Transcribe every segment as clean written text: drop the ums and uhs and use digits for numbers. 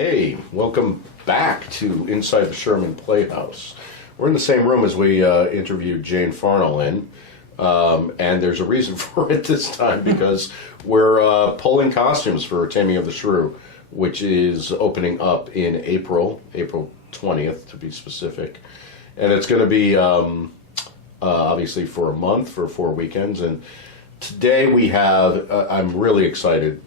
Hey, welcome back to Inside the Sherman Playhouse. We're in the same room as we interviewed Jane Farnell in, and there's a reason for it this time because we're pulling costumes for Taming of the Shrew, which is opening up in April 20th to be specific. And it's going to be obviously for a month, for 4 weekends. And today we have, I'm really excited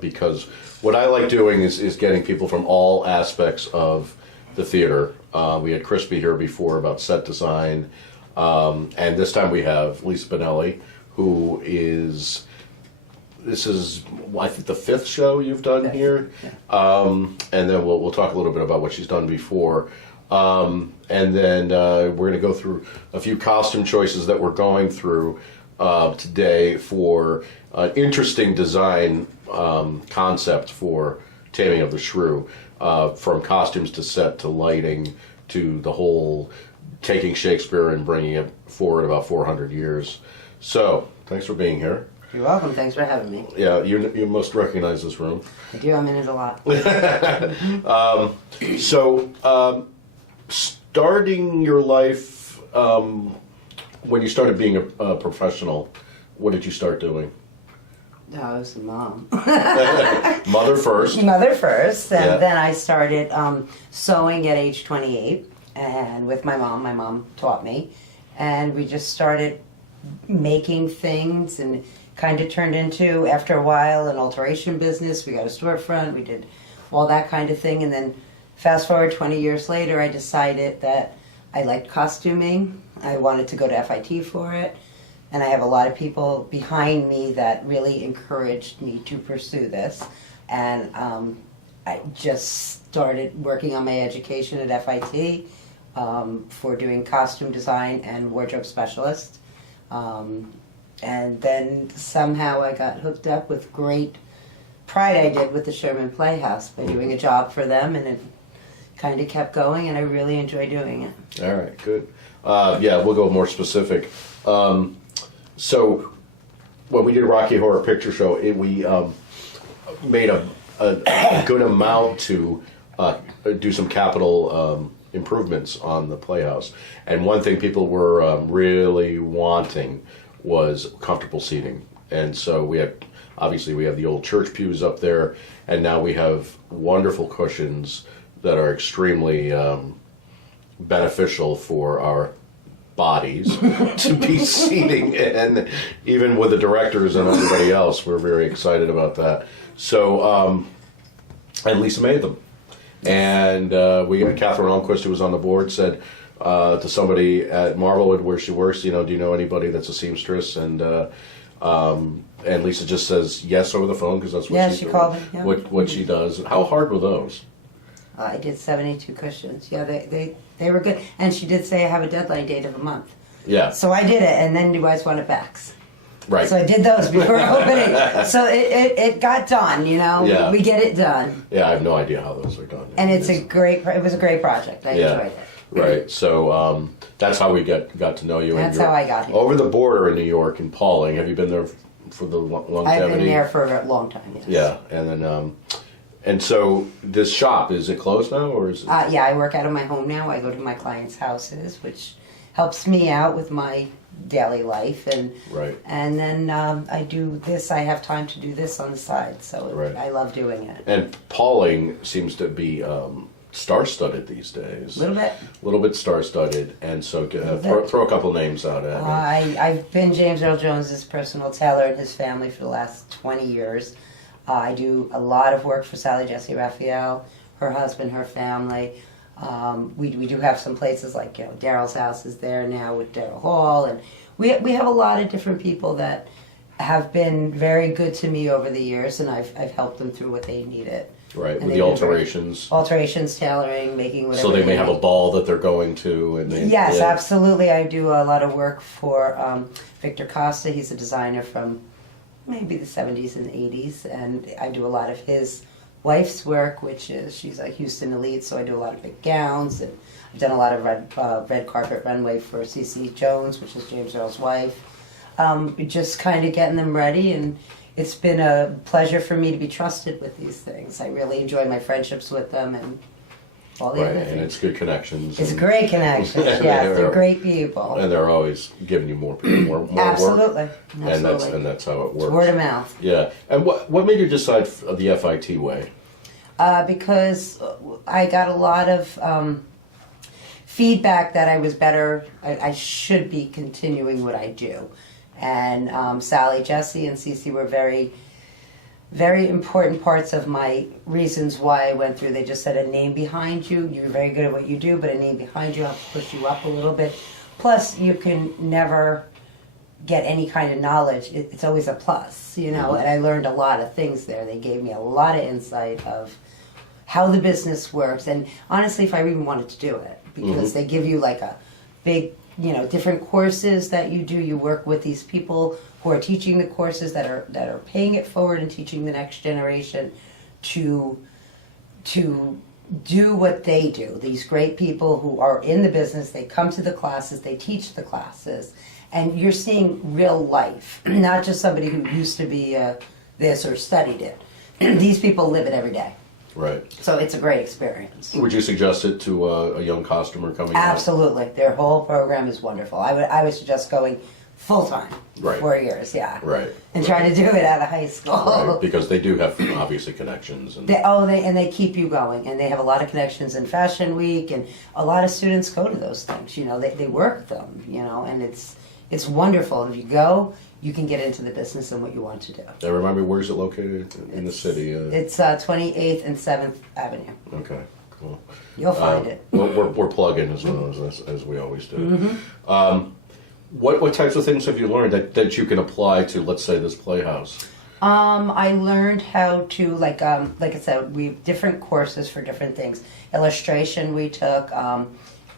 because what I like doing is getting people from all aspects of the theater. We had Crispy here before about set design. And this time we have Lisa Bonelli, who is, this is, I think, the 5th show you've done here. And then we'll talk a little bit about what she's done before. And then we're going to go through a few costume choices that we're going through today for an interesting design concept for Taming of the Shrew, from costumes to set to lighting to the whole taking Shakespeare and bringing it forward about 400 years. So, thanks for being here. You're welcome. Thanks for having me. Yeah, you must recognize this room. I do. I'm in it a lot. Starting your life, when you started being a professional, what did you start doing? No, I was a mom. Mother first. Mother first, and Yeah. then I started sewing at age 28, and with my mom. My mom taught me, and we just started making things, and kind of turned into, after a while, an alteration business. We got a storefront. We did all that kind of thing, and then fast forward 20 years later, I decided that I liked costuming. I wanted to go to FIT for it. And I have a lot of people behind me that really encouraged me to pursue this. And I just started working on my education at FIT for doing costume design and wardrobe specialist. And then somehow I got hooked up with great pride I did with the Sherman Playhouse by doing a job for them, and it kind of kept going, and I really enjoy doing it. All right, good. Yeah, we'll go more specific. So when we did Rocky Horror Picture Show, we made a good amount to do some capital improvements on the Playhouse. And one thing people were really wanting was comfortable seating. And so we have the old church pews up there, and now we have wonderful cushions that are extremely beneficial for our bodies to be seating, and even with the directors and everybody else, we're very excited about that. So, and Lisa made them, and we got Catherine Almquist, who was on the board, said to somebody at Marblewood where she works, do you know anybody that's a seamstress? And Lisa just says yes over the phone because that's what she called me. Yeah. What she does. How hard were those? I did 72 cushions. Yeah, they were good. And she did say I have a deadline date of a month. Yeah. So I did it, and then you guys wanted backs. Right. So I did those before opening. So it got done, Yeah. We get it done. Yeah, I have no idea how those are done. And it was a great project. I enjoyed it. Right. So that's how we got to know you. That's how I got here. Over the border in New York, in Pauling. Have you been there for the longevity? I've been there for a long time, yes. Yeah, and then and so this shop, is it closed now, or is it? Yeah, I work out of my home now. I go to my clients' houses, which helps me out with my daily life, and Right. And then I do this. I have time to do this on the side, so Right. I love doing it. And Pauling seems to be star-studded these days. A little bit. A little bit star-studded, and so throw a couple names out at me. I've been James Earl Jones's personal tailor and his family for the last 20 years. I do a lot of work for Sally Jesse Raphael, her husband, her family. We do have some places like Daryl's house is there now with Daryl Hall, and we have a lot of different people that have been very good to me over the years, and I've helped them through what they needed. Right, And with the alterations. Alterations, tailoring, making whatever. So they may have a need. ball that they're going to, and Yes, absolutely. I do a lot of work for Victor Costa. He's a designer from maybe the 70s and 80s, and I do a lot of his wife's work, which is, she's a Houston elite, so I do a lot of big gowns, and I've done a lot of red carpet runway for CeCe Jones, which is James Earl's wife. Just kind of getting them ready and it's been a pleasure for me to be trusted with these things. I really enjoy my friendships with them and all the other things. And it's good connections. It's great connections. Yes, they're great people. And they're always giving you more Absolutely. work. Absolutely. And that's how it works. It's word of mouth. Yeah. And what made you decide the FIT way? Because I got a lot of feedback that I was better, I should be continuing what I do. And Sally, Jesse, and Cece were very, very important parts of my reasons why I went through. They just said a name behind you. You're very good at what you do, but a name behind you helps push you up a little bit. Plus, you can never get any kind of knowledge. It's always a plus, you know. And I learned a lot of things there. They gave me a lot of insight of how the business works, and honestly, if I even wanted to do it, because they give you like a big, you know, different courses that you do. You work with these people who are teaching the courses that are paying it forward and teaching the next generation to do what they do. These great people who are in the business, they come to the classes, they teach the classes, and you're seeing real life, not just somebody who used to be this or studied it. These people live it every day. Right. So it's a great experience. Would you suggest it to a young customer coming out? Absolutely. Their whole program is wonderful. I would suggest going full-time. Right. 4 years, yeah. Right. And try to do it out of high school. Right. Because they do have, obviously, connections. And They keep you going. And they have a lot of connections in Fashion Week. And a lot of students go to those things. You know, they work them, you know. And it's wonderful. If you go, you can get into the business and what you want to do. Now, remind me, where's it located in the city? It's 28th and 7th Avenue. Okay, cool. You'll find it. We're plugging as we always do. What types of things have you learned that you can apply to, let's say, this playhouse? I learned how to, like I said, we have different courses for different things. Illustration we took,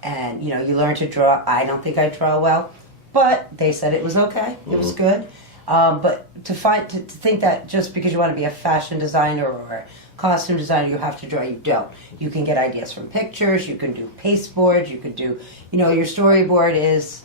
and you know, you learn to draw. I don't think I draw well, but they said it was okay. It was good. But to think that just because you want to be a fashion designer or a costume designer, you have to draw. You don't. You can get ideas from pictures. You can do paste boards. You could do, you know, your storyboard is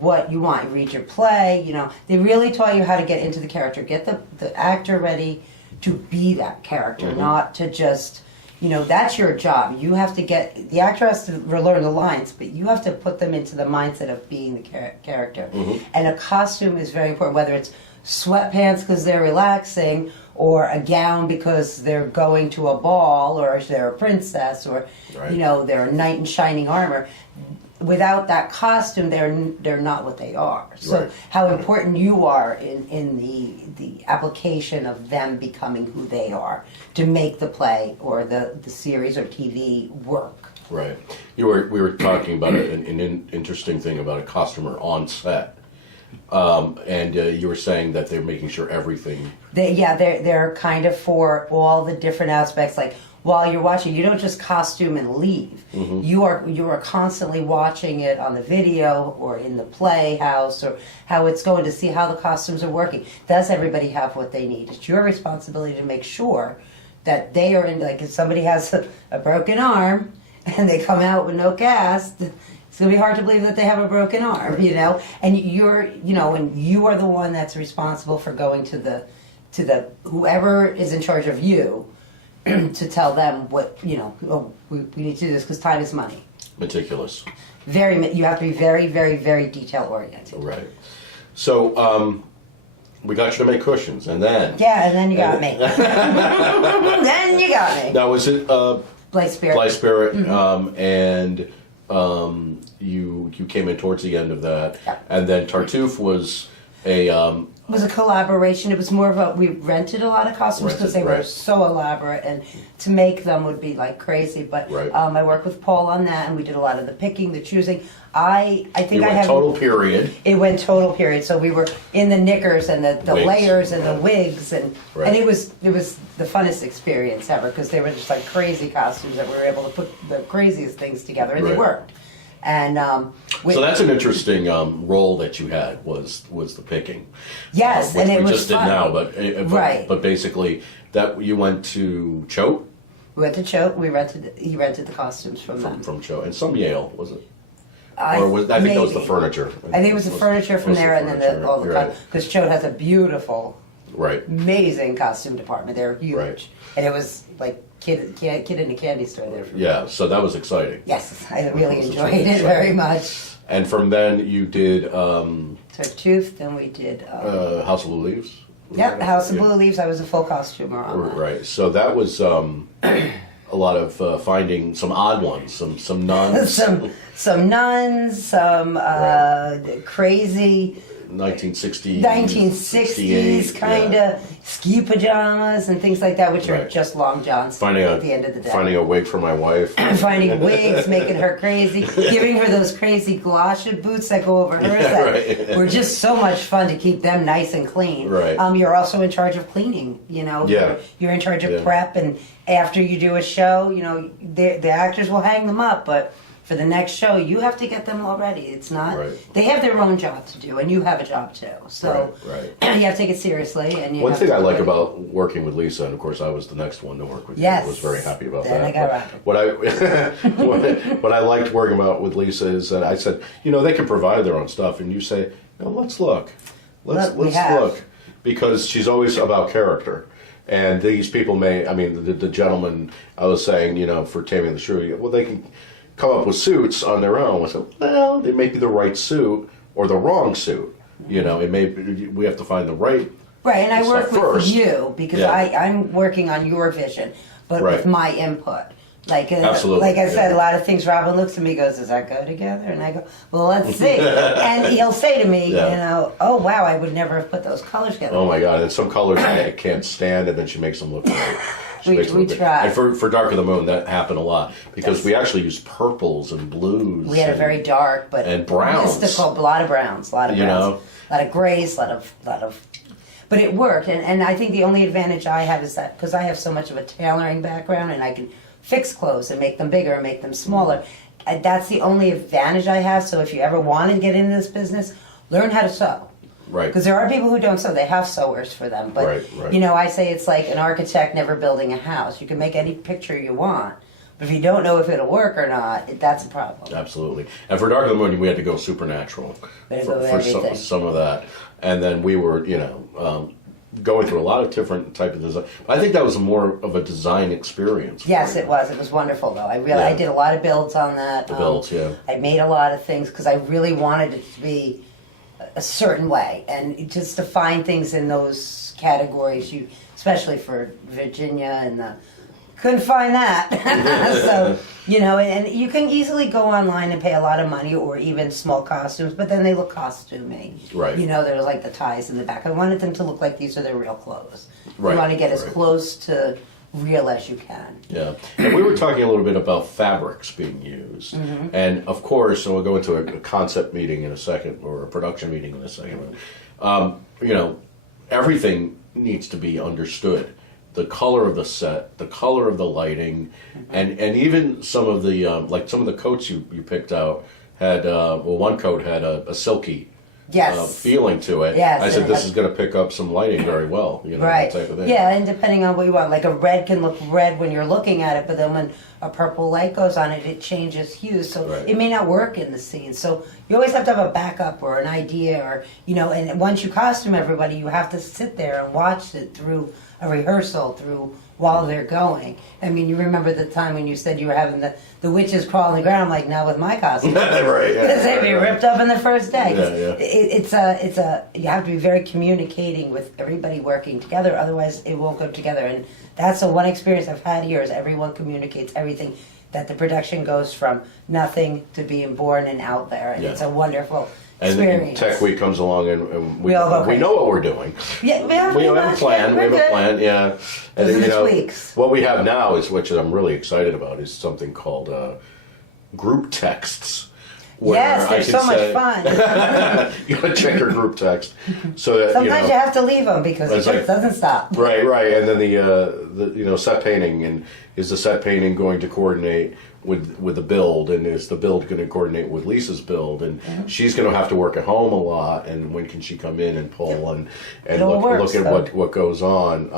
what you want. You read your play. You know, they really taught you how to get into the character. Get the actor ready to be that character, not to just, you know, that's your job. You have to get, the actor has to learn the lines, but you have to put them into the mindset of being the character. And a costume is very important, whether it's sweatpants because they're relaxing, or a gown because they're going to a ball, or they're a princess, or, you know, they're a knight in shining armor. Without that costume, they're not what they are. So how important you are in the application of them becoming who they are to make the play or the series or TV work. Right. We were talking about an interesting thing about a costumer on set, and you were saying that they're making sure everything. They're kind of for all the different aspects, like. While you're watching, you don't just costume and leave. You are constantly watching it on the video or in the playhouse, or how it's going, to see how the costumes are working. Does everybody have what they need? It's your responsibility to make sure that they are in. Like if somebody has a broken arm and they come out with no cast, it's gonna be hard to believe that they have a broken arm, you know. And you are the one that's responsible for going to the whoever is in charge of you. To tell them what, you know, oh, we need to do this because time is money. Meticulous. You have to be very, very, very detail oriented. Right. So we got you to make cushions, and then. Yeah, and then you got me. Then you got me. Now, is it Blythe Spirit? Blythe Spirit, and you came in towards the end of that, and then Tartuffe was a. It was a collaboration. It was more of we rented a lot of costumes because they were so elaborate, and to make them would be like crazy. But I worked with Paul on that, and we did a lot of the picking, the choosing. I think I have total period. It went total period. So we were in the knickers and the layers and the wigs, and it was the funnest experience ever because they were just like crazy costumes that we were able to put the craziest things together, and they worked. And so that's an interesting role that you had was the picking. Yes, which and it we was just fun. did now, but basically that you went to Choate. We went to Choate. He rented the costumes from them. From Choate, and some Yale, was it? I think that was the furniture. I think it was the furniture from there, and then all the because Choate has a beautiful Right. Amazing costume department. They're huge. Right. And it was like kid in a candy store there. For me. Yeah, so that was exciting. Yes, I really was enjoyed exciting. it very much. And from then you did Tartuffe, then we did... House of Blue Leaves? Yep, House of Yeah. Blue Leaves. I was a full costumer on that. Right, so that was a lot of finding some odd ones, some nuns. some nuns, some crazy 1960s, 1960s kind of ski pajamas and things like that, which are Right. just long johns at the end of the day. Finding a wig for my wife. Finding wigs, making her crazy, giving her those crazy galosha boots that go over hers that were just so much fun to keep them nice and clean. Right. You're also in charge of cleaning, you know. Yeah. You're in charge of Yeah. prep, and after you do a show, you know, the actors will hang them up, but for the next show, you have to get them all ready. It's not, Right. they have their own job to do, and you have a job too. So Right. you have to take it seriously. And you One have thing to I do like it. about working with Lisa, and of course I was the next one to work with Yes. you, I was very happy about Then that. I got But what what I liked working about with Lisa is that I said, you know, they can provide their own stuff, and you say, no, let's look. Look, we Let's have. look. Because she's always about character. And these people may, I mean, the gentleman I was saying, you know, for Tammy and the Shrew, well, they can come up with suits on their own. I said, well, it may be the right suit or the wrong suit. You know, it may be, we have to find the right. Right, and I stuff work with first. you because Yeah. I'm working on your vision, but Right. with my input. Absolutely, like I said, yeah. a lot of things. Robin looks at me, goes, "Does that go together?" And I go, "Well, let's see." And he'll say to me, Yeah. "You know, oh wow, I would never have put those colors together." Oh my God! And some colors I can't stand, and then she makes them look great. She We- makes them we look great. try. And for Dark of the Moon, that happened a lot because Yes. we actually used purples and blues. We had a and- very dark but and browns. mystical, a lot of browns, a lot of You browns, know? a lot of grays, a lot of. But it worked, and I think the only advantage I have is that because I have so much of a tailoring background, and I can fix clothes and make them bigger and make them smaller. That's the only advantage I have. So if you ever want to get into this business, learn how to sew. Right. Because there are people who don't sew. They have sewers for them. But, Right. you know, I say it's like an architect never building a house. You can make any picture you want. But if you don't know if it'll work or not, that's a problem. Absolutely. And for Dark of the Moon, we had to go supernatural We had to for, go with for everything. some of that. And then we were, you know, going through a lot of different type of design. I think that was more of a design experience. for Yes, you. it was. It was wonderful, though. I Yeah. did a lot of builds on that. The builds, yeah. I made a lot of things because I really wanted it to be a certain way, and just to find things in those categories. You, especially for Virginia, and couldn't find that. So you know, and you can easily go online and pay a lot of money, or even small costumes, but then they look costumey. Right. You know, there's like the ties in the back. I wanted them to look like these are their real clothes. Right, You want to get as right. close to real as you can. Yeah, and we were talking a little bit about fabrics being used, Mm-hmm. and of course, and we'll go into a concept meeting in a second, or a production meeting in a second. You know, everything needs to be understood. The color of the set, the color of the lighting, and even some of the like some of the coats you picked out had well, one coat had a silky Yes. feeling to it. Yes, I said it this has- is going to pick up some lighting very well. You know, Right. that type of thing. Yeah, and depending on what you want, like a red can look red when you're looking at it, but then when a purple light goes on it, it changes hues. So Right. it may not work in the scene. So you always have to have a backup or an idea, or you know. And once you costume everybody, you have to sit there and watch it through a rehearsal, through while they're going. I mean, you remember the time when you said you were having the witches crawl on the ground? I'm like, not with my costume. Right, yeah, Because they'd right, be right. ripped up in the first day. Yeah, yeah. It's a you have to be very communicating with everybody working together, otherwise it won't go together. And that's the one experience I've had here is everyone communicates everything, that the production goes from nothing to being born and out there, and Yeah. it's a wonderful And experience. Tech Week comes along, and We all go we crazy. know what we're doing. Yeah, We have a plan. We have a plan. Yeah. And Those are the you know, tweaks. what we have now is, which I'm really excited about, is something called group texts. where Yes, I they're can so much say- fun. You gotta check your group text, so that Sometimes you you know. have to leave them because it It's just like- doesn't stop. Right, and then the you know, set painting, and is the set painting going to coordinate with the build, and is the build going to coordinate with Lisa's build, and she's going to have to work at home a lot, and when can she come in and pull and It all look works, at though. what goes on.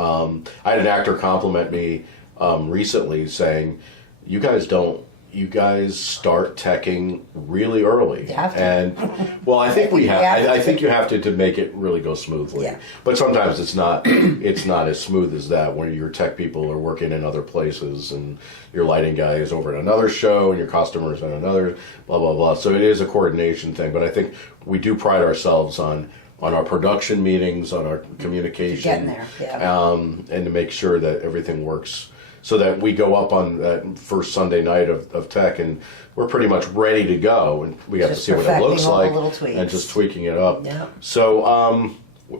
I had an actor compliment me recently saying, "You guys don't you guys start teching really early. You have to. And well, I think we have. I think you have to make it really go smoothly. Yeah. But sometimes it's not. It's not as smooth as that. When your tech people are working in other places, and your lighting guy is over at another show, and your customers at another. Blah blah blah. So it is a coordination thing. But I think we do pride ourselves on our production meetings, on our communication, Getting there, yeah. and to make sure that everything works. So that we go up on that first Sunday night of tech, and we're pretty much ready to go, and we have to Just see what it looks perfecting all the like, little tweaks. and just tweaking it up. Yeah. So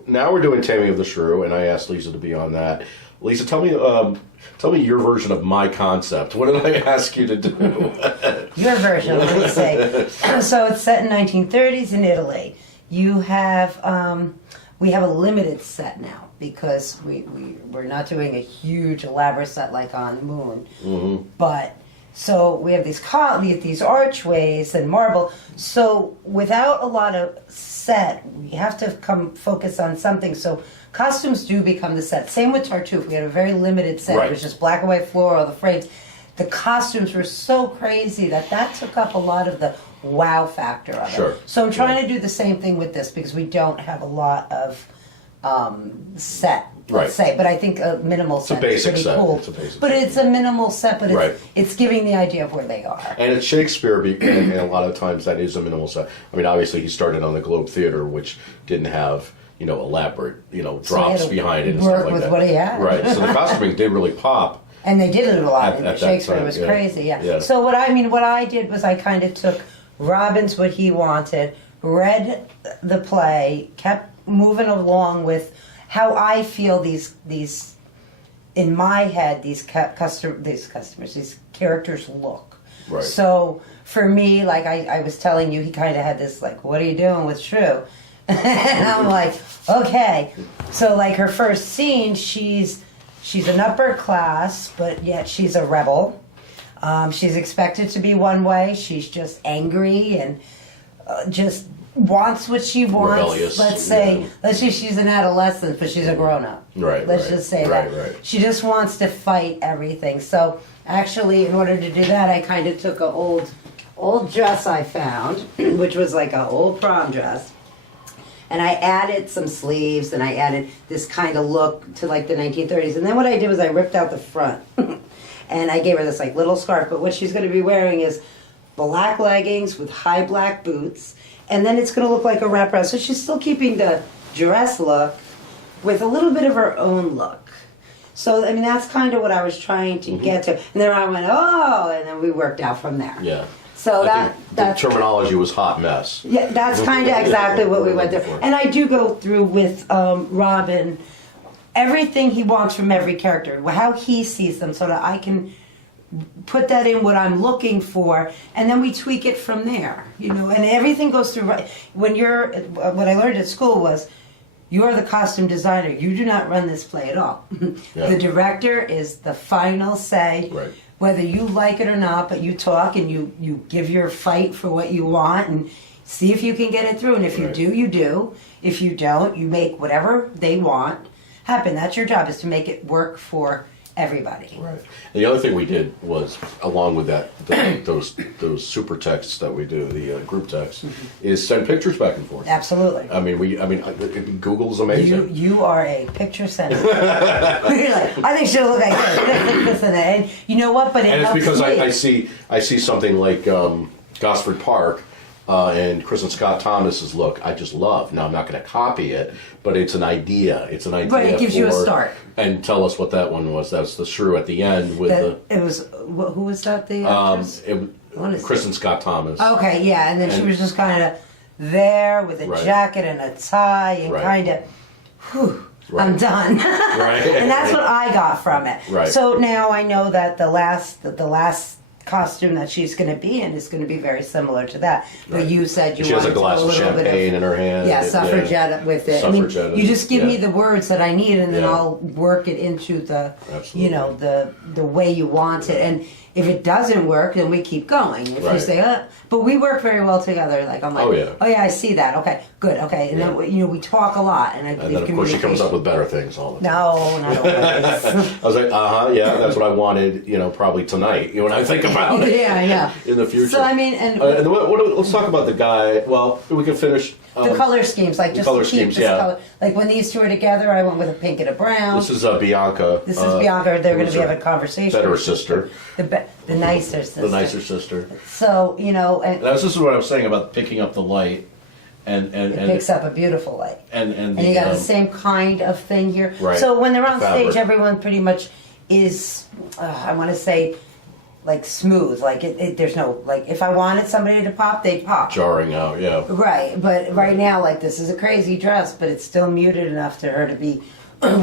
now we're doing Taming of the Shrew, and I asked Lisa to be on that. Lisa, tell me your version of my concept. What did I ask you to do? Your version, let me say. So it's set in 1930s in Italy. You have, we have a limited set now because we're not doing a huge elaborate set like on Moon. Mm-hmm. But, so we have these archways and marble. So without a lot of set, we have to focus on something. So costumes do become the set. Same with Tartuffe. We had a very limited set. Right. It was just black and white floor, all the frames. The costumes were so crazy that took up a lot of the wow factor of Sure. it. So I'm trying to do the same thing with this because we don't have a lot of set, let's Right. say. But I think a minimal set is basic pretty set. cool. It's a basic but set. it's a minimal set, but Right. it's giving the idea of where they are. And it's Shakespeare, and a lot of times that is a minimal set. I mean, obviously he started on the Globe Theater, which didn't have elaborate So he had drops to behind it and work stuff like with that. what he had. Right. So the costuming did really pop. And they did it a lot. At that Shakespeare time, was yeah. crazy, yeah. Yeah. So what I did was I kind of took Robbins what he wanted, read the play, kept moving along with how I feel these in my head these characters look. Right. So for me, like I was telling you, he kind of had this like, what are you doing with Shrew? And I'm like, okay. So like her first scene, she's an upper class, but yet she's a rebel. She's expected to be one way. She's just angry and just wants what she wants. Rebellious, Let's say, yeah. let's say she's an adolescent, but she's a grown up. Right, Let's right, just say right, that. right. She just wants to fight everything. So actually, in order to do that, I kind of took an old dress I found, which was like an old prom dress. And I added some sleeves, and I added this kind of look to like the 1930s. And then what I did was I ripped out the front, and I gave her this like little scarf. But what she's going to be wearing is black leggings with high black boots, and then it's going to look like a wraparound. So she's still keeping the dress look with a little bit of her own look. So I mean that's kind of what I was trying to get to. And then I went, oh, and then we worked out from there. Yeah. So I think the terminology was hot mess. yeah, that's kind of exactly what we went through. For. And I do go through with Robin everything he wants from every character, how he sees them, so that I can put that in what I'm looking for, and then we tweak it from there. And everything goes through. When what I learned at school was, you're the costume designer. You do not run this play at all. Yeah. The director is the final say. Right. Whether you like it or not, but you talk and you give your fight for what you want and see if you can get it through. And if you Right. do, you do. If you don't, you make whatever they want happen. That's your job, is to make it work for everybody. Right. And the other thing we did was, along with that, those super texts that we do, the group texts, is send pictures back and forth. Absolutely. I mean, Google's amazing. You are a picture sender. You're like, I think she'll look like this and that. And you know what? But it And it's helps because me. I see something like Gosford Park and Kristen Scott Thomas's look. I just love. Now I'm not going to copy it, but it's an idea. It's an idea. But it gives you a start. And tell us what that one was. That's the shrew at the end with It was who was that? The the Kristen Scott Thomas. Okay, yeah, and then she was just kind of there with a Right. jacket and a tie and Right. kind of, whew, Right. I'm done. Right. And that's what I got from it. Right. So now I know that the last costume that she's going to be in is going to be very similar to that. But Right. you said you She has a wanted glass a of little bit champagne in her hand. yeah, suffragette with it. Suffragette, you just give me yeah. the words that I need, and then Yeah. I'll work it into the, Absolutely. the way you want it. And If it doesn't work, then we keep going. If you Right. say, but we work very well together. Like I'm like, Oh, yeah. I see that. Okay, good. Okay, and then we talk a lot, and I And believe then, of course, she comes up communication- with better things all the time. No, not always. I was like, yeah, that's what I wanted, probably tonight, when I think about it. Yeah, yeah. In the future. So I mean, and let's talk about the guy. Well, we can finish. the color schemes, like just color to keep schemes, this yeah. color. Like when these two are together, I went with a pink and a brown. This is Bianca. This is Bianca. They're going who's to be her having a conversation. better sister. The nicer sister. The nicer sister. So and This is what I was saying about picking up the light, and it picks up a beautiful light. and And you got the same kind of thing here. Right. So when they're on Fabric. stage, everyone pretty much is, I want to say, like smooth. Like there's no, like if I wanted somebody to pop, they'd pop. Jarring out, yeah. Right, but right now, like this is a crazy dress, but it's still muted enough to her to be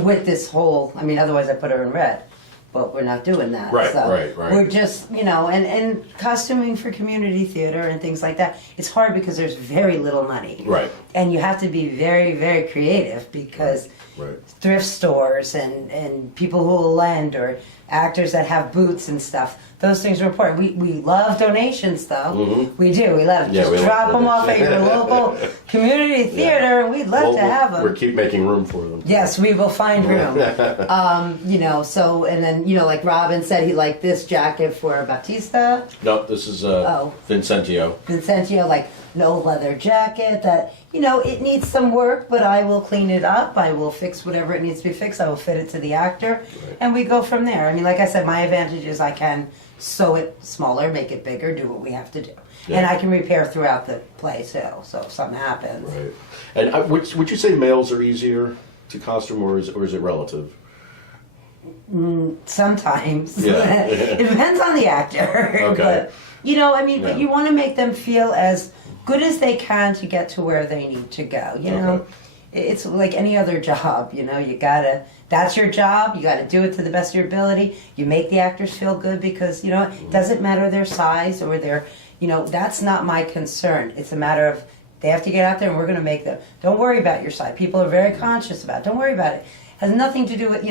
with this whole. I mean, otherwise I put her in red, but we're not doing that. Right, so right. We're just and costuming for community theater and things like that. It's hard because there's very little money. Right. And you have to be very, very creative because Right. thrift stores and people who will lend or actors that have booths and stuff. Those things are important. We love donations, though. Mhm. We do. We love Yeah, just we love drop them off at your donations. local community theater, and we'd love to have them. We keep making room for them. Yes, we will find room. So and then like Robin said, he liked this jacket for Bautista. No, this is Oh. Vincentio. Vincentio, like no leather jacket that it needs some work, but I will clean it up. I will fix whatever it needs to be fixed. I will fit it to the actor, Right. and we go from there. I mean, like I said, my advantage is I can sew it smaller, make it bigger, do what we have to do, Yeah. and I can repair throughout the play too. So if something happens, Right. And would you say males are easier to costume, or is it relative? sometimes Yeah. it depends on the actor. Okay. But, Yeah. but you want to make them feel as good as they can to get to where they need to go. Okay. It's like any other job. You gotta. That's your job. You got to do it to the best of your ability. You make the actors feel good because it doesn't matter their size or their. That's not my concern. It's a matter of they have to get out there and we're going to make them. Don't worry about your size. People are very conscious about it. Don't worry about it. Has nothing to do with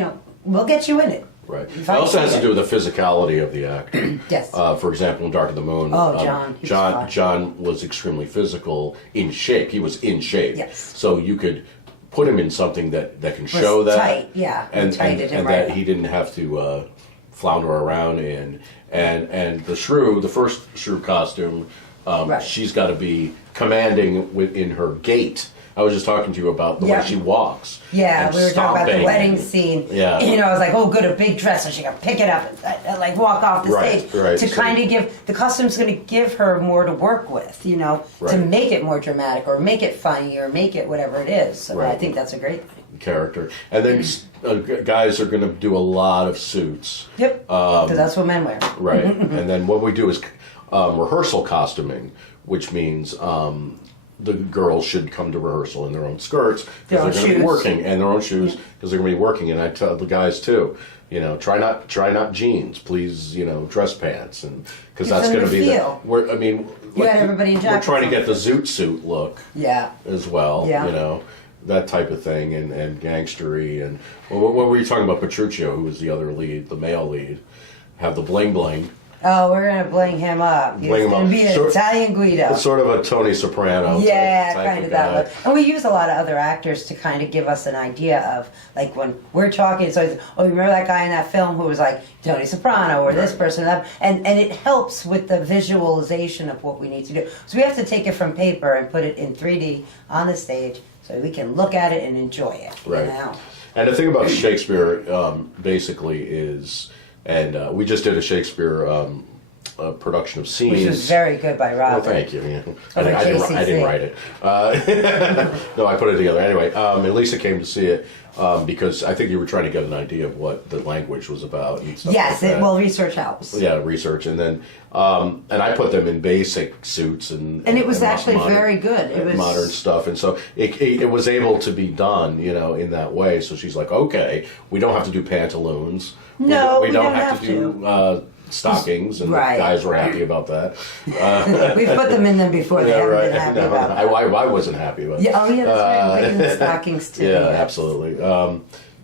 We'll get you in it. Right. If It I also see has to it. do with the physicality of the actor. Yes. For example, in Dark of the Moon. Oh, John. He was fun. John was extremely physical, in shape. He was in shape. Yes. So you could put him in something that can show that. Tight, yeah. And Tighted him and right that up. he didn't have to flounder around in. And the shrew, the first shrew costume, Right. she's got to be commanding in her gait. I was just talking to you about the Yeah. way she walks. Yeah, and we were talking about the stomping wedding and- scene. Yeah. I was like, oh, good, a big dress, so she can pick it up and like walk off the Right, stage. right, To so- kind of give, the costume's going to give her more to work with, to Right. make it more dramatic or make it funny or make it whatever it is. So I Right. think that's a great thing. character. And then guys are going to do a lot of suits. Yep, because that's what men wear. Right. And then what we do is rehearsal costuming, which means the girls should come to rehearsal in their own skirts Their own because they're going to be shoes. working, and their own shoes because they're going to be working. And I tell the guys too, try not jeans, please. Dress pants, and because Gives that's them going to the be feel. You got everybody in We're jackets trying to on. get the zoot suit look Yeah. as well. Yeah. That type of thing, and gangstery, and what were you talking about? Petruccio, who was the other lead, the male lead, have the bling bling. Oh, we're going to bling him up. He's Bling him going to up. be an Sort- Italian Guido. It's sort of a Tony Soprano. Yeah, type kind of of that guy. look. And we use a lot of other actors to kind of give us an idea of, like, when we're talking, so it's, oh, you remember that guy in that film who was like Tony Soprano or this Right. person, that, and it helps with the visualization of what we need to do. So we have to take it from paper and put it in 3D on the stage so we can look at it and enjoy it. Right. You know? And the thing about Shakespeare, basically, is, and we just did a Shakespeare production of scenes. Which was very good by Well, Robert. thank you. Yeah. Oh, by I JCC. didn't write it. No, I put it together. Anyway, and Lisa came to see it because I think you were trying to get an idea of what the language was about and stuff Yes, like that. well, research helps. Yeah, research, and then and I put them in basic suits and And it was mo- actually modern- very good. It was modern stuff, and so it was able to be done, in that way. So she's like, okay, we don't have to do pantaloons. No, we we don't don't have to do stockings, and Right. the guys were happy about that. We've put them in them before. They Yeah, haven't right. been happy No, about that. I wasn't happy about it. Yeah, oh yeah, that's right. We're putting the stockings too. Yeah, absolutely.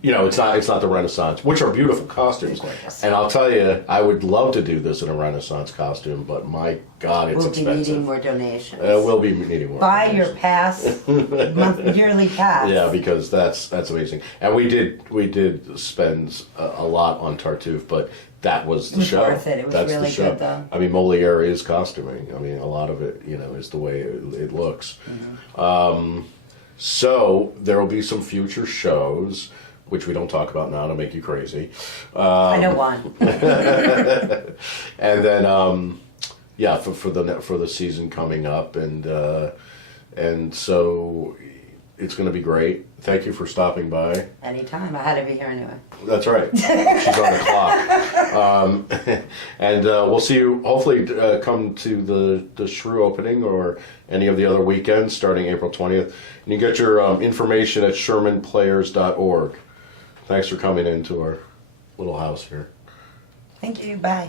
it's not the Renaissance, which are beautiful costumes. They're gorgeous. And I'll tell you, I would love to do this in a Renaissance costume, but my God, it's We'll expensive. be needing more donations. We'll be needing more. Buy donations. your pass, yearly pass. Yeah, because that's amazing. And we did spend a lot on Tartuffe, but that was the It was show. worth it. It was That's really the show. good, though. I mean, Moliere is costuming. I mean, a lot of it, is the way it looks. Mm-hmm. So there will be some future shows, which we don't talk about now to make you crazy. I know one. And then, for the season coming up, and so it's going to be great. Thank you for stopping by. Anytime. I had to be here anyway. That's right. She's on the clock. And we'll see you, hopefully, come to the Shrew opening or any of the other weekends starting April 20th. And you get your information at shermanplayers.org. Thanks for coming into our little house here. Thank you. Bye.